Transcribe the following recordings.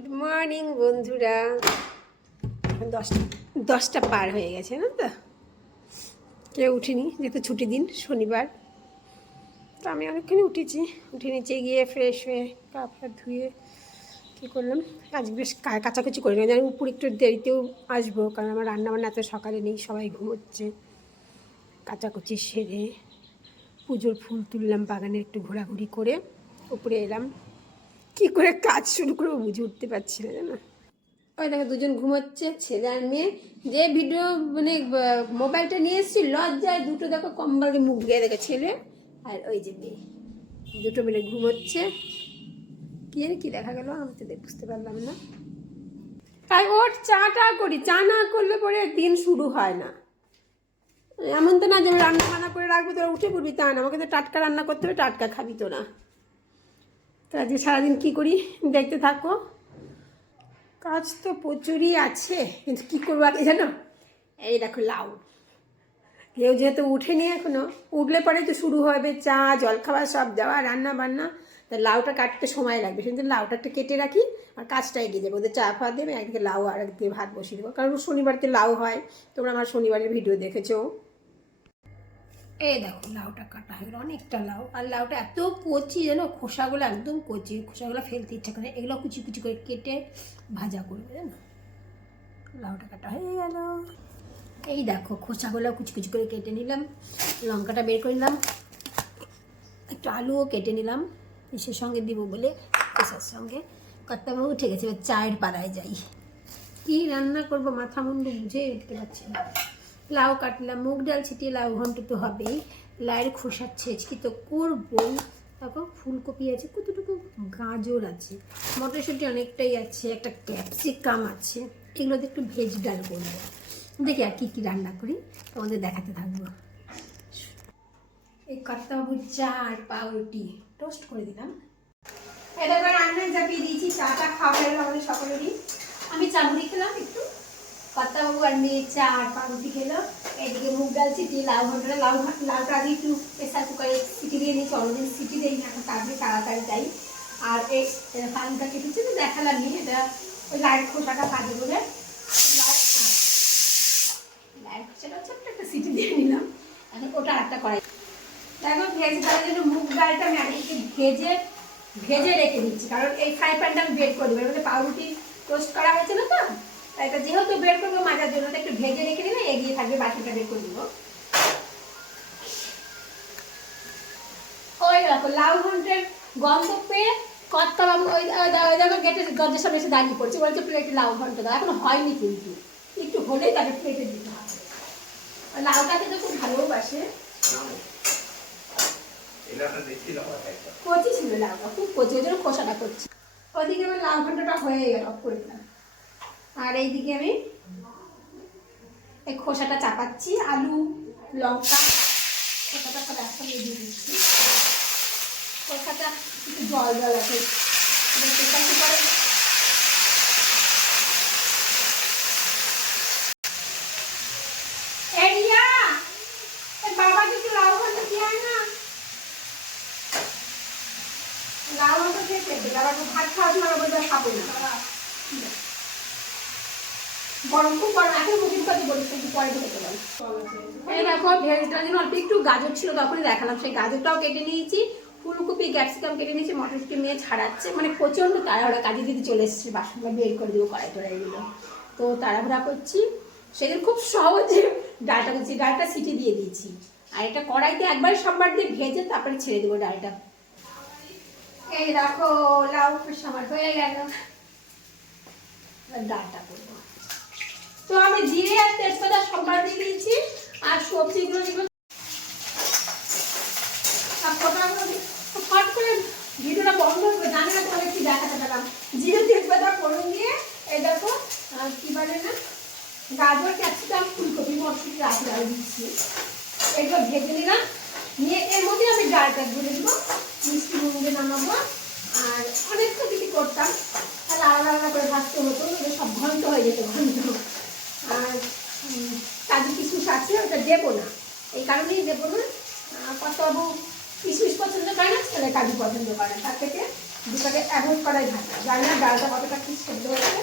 Good morning বন্ধুরা। দশটা দশটা পার হয়ে গেছে না তো? কেউ উঠিনি, যেহেতু ছুটি দিন, শনিবার। তো আমি অনেকক্ষণ উঠেছি। উঠে নিচে গিয়ে ফ্রেশ হয়ে কাপড় ধুয়ে কী করলাম? আজ বেশ কা- কাচাকুচি করে নিলাম। আমি উপর একটু দেরিতেও আসব, কারণ আমার রান্নাবান্না এত সকালে নেই, সবাই ঘুমোচ্ছে। কাচাকুচি সেরে পুজোর ফুল তুললাম বাগানে একটু ঘোরাঘুরি করে। উপরে এলাম। কি করে কাজ শুরু করব বুঝে উঠতে পারছি না, জানো? ওই দেখো, দুজন ঘুমোচ্ছে, ছেলে আর মেয়ে। যে ভিডিও মানে মোবাইলটা নিয়ে এসেছি, লজ্জায় দুটো দেখো কম্বলে মুখ দিয়ে দেখে ছেলে আর ওই যে মেয়ে। দুটো মিলে ঘুমোচ্ছে। কি জানি কি দেখা গেল, আমি তো বুঝতে পারলাম না। তাই ওর চাটা করি, চা না করলে পরে দিন শুরু হয় না। এমন তো না যে আমি রান্না বান্না করে রাখব, তোরা উঠে পড়বি, তা না। আমাকে তো টাটকা রান্না করতে হবে, টাটকা খাবি তোরা তো আজকে সারাদিন কী করি? দেখতে থাকো। কাজ তো প্রচুরই আছে, কিন্তু কী করব আগে জানো? এই দেখো লাউ। কেউ যেহেতু উঠেনি এখনও, উঠলে পরে তো শুরু হবে, চা জলখাবার সব দেওয়া, রান্না বান্না। তা লাউটা কাটতে সময় লাগবে কিন্তু লাউটা একটু কেটে রাখি আর কাজটা এগিয়ে যাবে। ওদের চা ফা দেবে, একদিকে লাউ আর একদিকে ভাত বসিয়ে দেবো। কারণ শনিবারতে লাউ হয়, তোমরা আমার শনিবারের ভিডিও দেখেছ। এই দেখো, লাউটা কাটা হয়ে গেলো, অনেকটা লাউ। আর লাউটা এত কচি জানো খোসাগুলো একদম কচি, খোসাগুলো ফেলতে ইচ্ছা করে এগুলো কুচি কুচি করে কেটে ভাজা করবে জানো লাউটা কাটা হয়ে গেল। এই দেখো, খোসাগুলো কুচি কুচি করে কেটে নিলাম। লঙ্কাটা বের করে নিলাম। একটু আলুও কেটে নিলাম। ইসের সঙ্গে দিব বলে কষার সঙ্গে। কর্তাবাবু উঠে গেছে, এবার চায়ের পাড়ায় যাই। কি রান্না করব মাথা মুন্ডু বুঝে উঠতে পারছি না। লাউ কাটলাম মুগ ডাল ছিটিয়ে লাউ ঘন্ট তো হবেই। লাউয়ের খোসার ছেঁচকি তো করবই। তারপর ফুলকপি আছে, কতটুকু গাজর আছে, মটরশুঁটি অনেকটাই আছে, একটা ক্যাপসিকাম আছে এগুলোতে একটু ভেজ ডাল করব। দেখি আর কী কী রান্না করি, তোমাদের দেখাতে থাকব। এই কর্তাবাবুর চা আর পাউরুটি, টোস্ট করে দিলাম। এবার রান্নায় চাপিয়ে দিয়েছি, চাটা খাওয়া হয়ে গেল আমাদের সকলেরই। আমি চা মুড়ি খেলাম একটু। কর্তাবাবু আর চা আর পাউরুটি খেলো। এদিকে মুগ ডাল ছিটিয়ে লাউ ঘণ্টা লাউ লাউটা আগে একটু প্রেসার কুকারে সিটি দিয়ে নিয়েছি অন্যদিন সিটি দিই না, এখন তাড়াতাড়ি তাড়াতাড়ি যাই। আর এই পালুটা কেটেছি তো দেখালাম এটা ওই লাইট খোসাটা কাজে বলে। লাইট খোসাটা ছোট্ট একটা সিটি নিলাম। একটা ভেজ জন্য মুগ ডালটা আমি ভেজে ভেজে রেখে দিচ্ছি, কারণ এই ফ্রাই প্যানটা আমি বের করে দেবো। পাউরুটি টোস্ট করা হয়েছিল তো? এটা যেহেতু বের করব মাজার জন্য একটু ভেজে রেখে দিলে এগিয়ে থাকবে বাকিটা বের করে দেবো। ওই দেখো লাউ ঘন্টের গন্ধ পেয়ে কর্তা বাবু ওই দেখো গেটের দরজার সামনে এসে দাঁড়িয়ে পড়ছে। বলছে প্লেটে লাউ ঘন্ট দাও। এখন হয়নি কিন্তু। একটু হলেই তাকে প্লেটে দিতে হবে। আর লাউটাকে তো খুব ভালোবাসে। কচি ছিল লাউটা খুব কচি ওই জন্য খোসাটা করছি। ওদিকে আমার লাউ ঘন্টটা হয়ে গেল করে দিলাম। আর এইদিকে আমি এই খোসাটা চাপাচ্ছি, আলু, লঙ্কা, খোসাটা সব একসঙ্গে দিয়ে দিচ্ছি। খোসাটা একটু জল জল আছে। প্রেসার কুকারে ঘন্ট খেয়ে ভাত খাওয়ার সময় আবার যা খাব না। গরম গরম এই দেখো একটু গাজর দেখালাম। সেই গাজরটাও কেটে নিয়েছি, ফুলকপি, ক্যাপসিকাম কেটে নিয়েছি, মটরশুটি মেয়ে ছাড়াচ্ছে। মানে প্রচণ্ড তাড়াহুড়া, কাজে দিদি চলে এসেছে বাসনটা বের করে দেবো, কড়াই টড়াইগুলো তো তাড়াহুড়া করছি। সেদিন খুব সহজে ডালটা করছি, ডালটা সিটি দিয়ে দিয়েছি। আর এটা কড়াইতে একবার সববার দিয়ে ভেজে তারপরে ছেড়ে দেবো ডালটা। এই দেখো, লাউ আমার হয়ে গেল। ডালটা করব। তো আমি জিরে আর তেজপাতা সববার দিয়ে দিয়েছি, আর সবজিগুলো যেগুলো আর ফট করে ভিডিওটা বন্ধ করে জানি না তাহলে কি দেখাতে পেলাম। জিরে, তেজপাতা, ফোড়ন দিয়ে, এই দেখো কি বলে না, গাজর, ক্যাপসিকাম, ফুলকপি, মটরশুটি রাখি ডাল দিচ্ছি। এগুলো ভেজে নিলাম। নিয়ে এর মধ্যে আমি ডালটা ধরে দেবো, মিষ্টি দিয়ে নামাবো, আর অনেকটা কিছু করতাম, তাহলে আলাদা আলাদা করে ভাজতে হতো সব ঘন্ট হয়ে যেত, ঘন্ট আর কাজু কিশমিশ আছে, ওটা দেবো না। এই কারণেই দেবো না। কতবাবু কিশমিশ পছন্দ করে না, ছেলে কাজু পছন্দ করে না। তার থেকে দুটাকে অ্যাভয়েড করাই ভালো। জানি না ডালটা কতটা কি সেদ্ধ হয়েছে।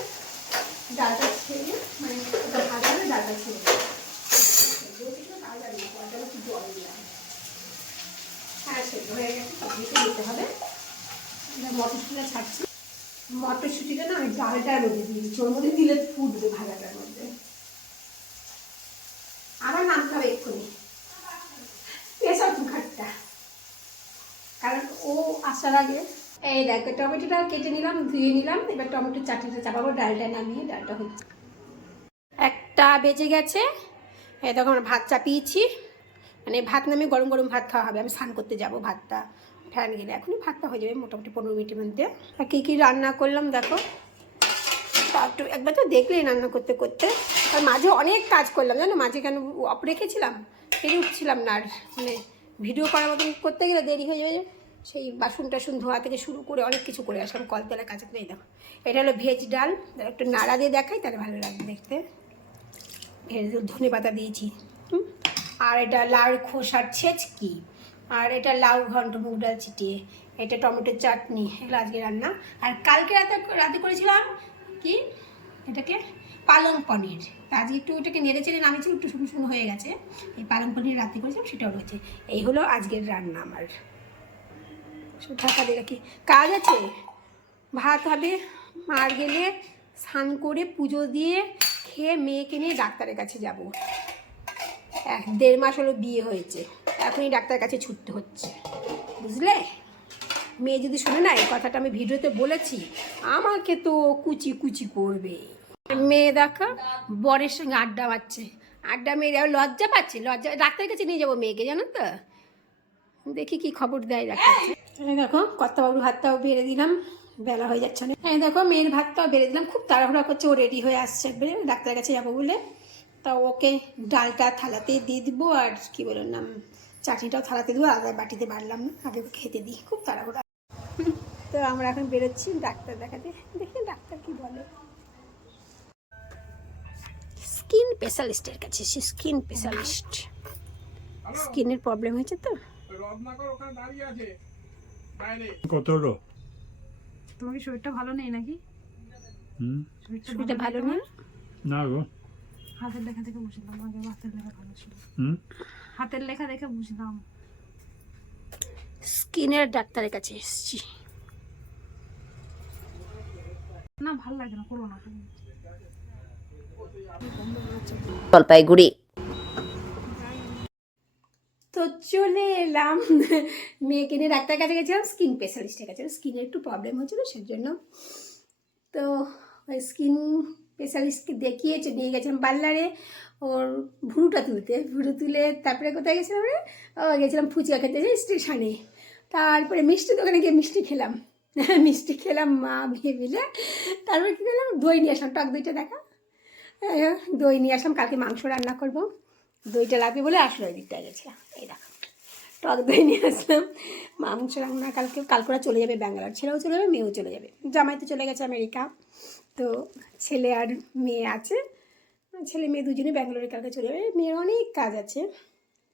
ডালটা ছেড়ে মানে ওটা ভাজা হলে ডালটা ছেড়ে হ্যাঁ হয়ে গেছে। হবে। মটরশুঁটিটা না আমি ডালটার মধ্যে দিয়ে দিচ্ছি ওর মধ্যে দিলে ফুটবে ভাজাটার মধ্যে আবার নামতে হবে এক্ষুনি প্রেশার কুকারটা কারণ ও আসার আগে, এই দেখো, টমেটোটা কেটে নিলাম, ধুয়ে নিলাম, এবার টমেটোর চাটনিটা চাপাবো, ডালটা নামিয়ে ডালটা হচ্ছে একটা বেজে গেছে, এই তখন ভাত চাপিয়েছি। মানে ভাত নামিয়ে গরম গরম ভাত খাওয়া হবে, আমি স্নান করতে যাব ভাতটা ফ্যান গেলে। এখনই ভাতটা হয়ে যাবে মোটামুটি পনেরো মিনিটের মধ্যে। আর কী কী রান্না করলাম দেখো? একটু একবার তো দেখলেই রান্না করতে করতে। আর মাঝে অনেক কাজ করলাম, জানো? মাঝে কেন অফ রেখেছিলাম পেরে উঠছিলাম না আর। মানে ভিডিও করার মতন করতে গেলে দেরি হয়ে যাবে। সেই বাসন টাসন ধোয়া থেকে শুরু করে অনেক কিছু করে আসলাম। কল তেলা কাছে নেই দেখো। এটা হলো ভেজ ডাল। একটু নাড়া দিয়ে দেখাই, তাহলে ভালো লাগবে দেখতে। ভেজ ধনে পাতা দিয়েছি? আর এটা লাউ খোসার ছেচকি। আর এটা লাউ ঘন্ট মুগ ডাল চিটিয়ে এটা টমেটোর চাটনি, এগুলো আজকে রান্না। আর কালকে রাতে রাতে করেছিলাম কি? এটাকে পালং পনির। তা আজকে একটু ওটাকে নেড়ে চেড়ে একটু শুকনো শুকনো হয়ে গেছে। এই পালং পনির রাতে করেছিলাম, সেটাও রয়েছে। এই হলো আজকের রান্না আমার। ঢাকা দিয়ে রাখি। কাজ আছে? ভাত হবে, মার গেলে স্নান করে পুজো দিয়ে খেয়ে মেয়েকে নিয়ে ডাক্তারের কাছে যাব। এক দেড় মাস হলো বিয়ে হয়েছে, এখনই ডাক্তারের কাছে ছুটতে হচ্ছে। বুঝলে? মেয়ে যদি শুনে না, এই কথাটা আমি ভিডিওতে বলেছি, আমাকে তো কুচি কুচি করবে। মেয়ে দেখা, বরের সঙ্গে আড্ডা মারছে। আড্ডা মেয়ে লজ্জা পাচ্ছে, লজ্জা ডাক্তারের কাছে নিয়ে যাব মেয়েকে, জানো তো? দেখি কি খবর দেয় ডাক্তার এই দেখো, কর্তাবাবুর ভাতটাও বেড়ে দিলাম, বেলা হয়ে যাচ্ছে না এই দেখো, মেয়ের ভাতটাও বেড়ে দিলাম, খুব তাড়াহুড়া করছে, ও রেডি হয়ে আসছে ডাক্তারের কাছে যাব বলে। তা ওকে ডালটা থালাতে দিয়ে দিব, আর কি বলুন নাম, চাটনিটাও থালাতে দেবো, আলাদা বাটিতে বাড়লাম, আগে খেতে দিই, খুব তাড়াহুড়া। তো আমরা এখন বেরোচ্ছি, ডাক্তার দেখাতে। দেখি ডাক্তার কি বলে। স্কিন স্পেশালিস্টের কাছে, সে স্কিন স্পেশালিস্ট। স্কিনের প্রবলেম হয়েছে তো? কত হলো তোমার কি শরীরটা ভালো নেই নাকি? হুম? শরীরটা ভালো না না গো। হাতের লেখা দেখে বুঝলাম আগে হাতের লেখা ভালো ছিল। হুম? হাতের লেখা দেখে বুঝলাম স্কিনের ডাক্তারের কাছে এসেছি। না ভালো লাগে না করো না। জলপাইগুড়ি। তো চলে এলাম। মেয়েকে নিয়ে ডাক্তারের কাছে গেছিলাম স্কিন স্পেশালিস্টের কাছে। স্কিনের একটু প্রবলেম হয়েছিল সেই জন্য তো ওই স্কিন স্পেশালিস্টকে দেখিয়েছে নিয়ে গেছিলাম পার্লারে ওর ভুরুটা তুলতে। ভুরু তুলে তারপরে কোথায় গেছিলাম রে? ও গেছিলাম ফুচকা খেতে যে স্টেশনে তারপরে মিষ্টি দোকানে গিয়ে মিষ্টি খেলাম। মিষ্টি খেলাম মা বিয়ে মিলে। তারপরে কী করলাম? দই নিয়ে আসলাম। টক দইটা দেখা। হ্যাঁ, দই নিয়ে আসলাম। কালকে মাংস রান্না করব। দইটা লাগবে বলে আসলো ওই দিকটা গেছিলাম এই দেখো। টক দই নিয়ে আসলাম। মাংস না, কালকে কালকরা চলে যাবে ব্যাঙ্গালোর, ছেলেও চলে যাবে, মেয়েও চলে যাবে। জামাই তো চলে গেছে আমেরিকা। তো ছেলে আর মেয়ে আছে। ছেলে মেয়ে দুজনে ব্যাঙ্গালোরে কালকে চলে যাবে। মেয়ের অনেক কাজ আছে।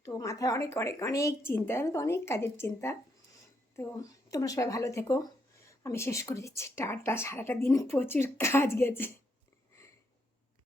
তো মাথায় অনেক অনেক অনেক চিন্তা তো অনেক কাজের চিন্তা। তো তোমরা সবাই ভালো থেকো। আমি শেষ করে দিচ্ছি। টাটা, সারাটা দিন প্রচুর কাজ গেছে।